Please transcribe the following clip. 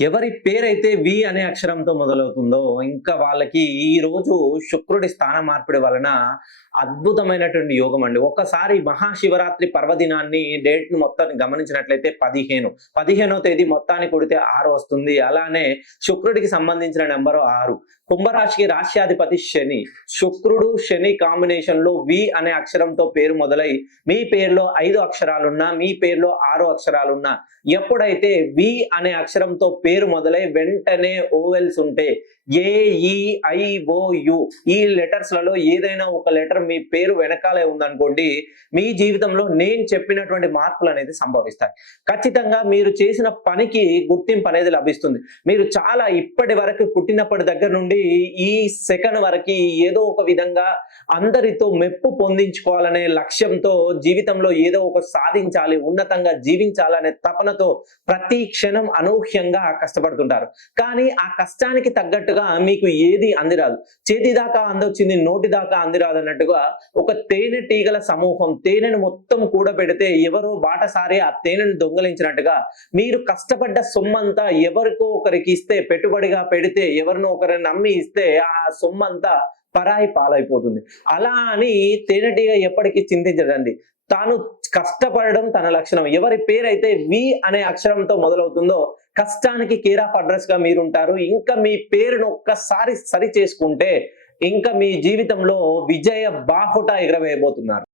ఎవరి పేరైతే వి అనే అక్షరంతో మొదలవుతుందో, ఇంకా వాళ్ళకి ఈ రోజు శుక్రుడి స్థాన మార్పిడి వలన అద్భుతమైనటువంటి యోగం అండి. ఒక్కసారి మహాశివరాత్రి పర్వదినాన్ని డేట్‌ని మొత్తాన్ని గమనించినట్లయితే 15వ తేదీ మొత్తాన్ని కూడితే 6 వస్తుంది. అలానే శుక్రుడికి సంబంధించిన నంబరు 6. కుంభరాశికి రాశ్యాధిపతి శని. శుక్రుడు, శని కాంబినేషన్‌లో వి అనే అక్షరంతో పేరు మొదలై మీ పేరులో 5 అక్షరాలున్నా, మీ పేరులో 6 అక్షరాలున్నా, ఎప్పుడైతే వి అనే అక్షరంతో పేరు మొదలై వెంటనే ఓవెల్స్ ఉంటే ఏఈఐఓయు ఈ లెటర్స్‌లలో ఏదైనా ఒక లెటర్ మీ పేరు వెనకాలే ఉందనుకోండి, మీ జీవితంలో నేను చెప్పినటువంటి మార్పులనేది సంభవిస్తాయి. ఖచ్చితంగా మీరు చేసిన పనికి గుర్తింపు అనేది లభిస్తుంది. మీరు చాలా ఇప్పటి వరకు పుట్టినప్పటి దగ్గర నుండి ఈ సెకన్ వరకి ఏదో ఒక విధంగా అందరితో మెప్పు పొందించుకోవాలనే లక్ష్యంతో జీవితంలో ఏదో ఒక సాధించాలి, ఉన్నతంగా జీవించాలనే తపనతో ప్రతి క్షణం అనూహ్యంగా కష్టపడుతుంటారు. కానీ ఆ కష్టానికి తగ్గట్టుగా మీకు ఏది అందిరాదు. చేతి దాకా అందొచ్చింది నోటి దాకా అందిరాదు అన్నట్టుగా ఒక తేనెటీగల సమూహం తేనెను మొత్తం కూడబెడితే ఎవరో బాటసారి ఆ తేనెను దొంగలించినట్టుగా మీరు కష్టపడ్డ సొమ్మంతా ఎవరికో ఒకరికి ఇస్తే, పెట్టుబడిగా పెడితే, ఎవరినో ఒకరిని నమ్మి ఇస్తే ఆ సొమ్మంతా పరాయి పాలైపోతుంది. అలా అని తేనెటీగ ఎప్పటికీ చింతించదండి. తాను కష్టపడడం తన లక్షణం. ఎవరి పేరైతే వి అనే అక్షరంతో మొదలవుతుందో కష్టానికి కేర్ ఆఫ్ అడ్రస్ గా మీరుంటారు. ఇంకా మీ పేరును ఒక్కసారి సరి చేసుకుంటే ఇంకా మీ జీవితంలో విజయ బాహుట ఎగరవేయబోతున్నారు.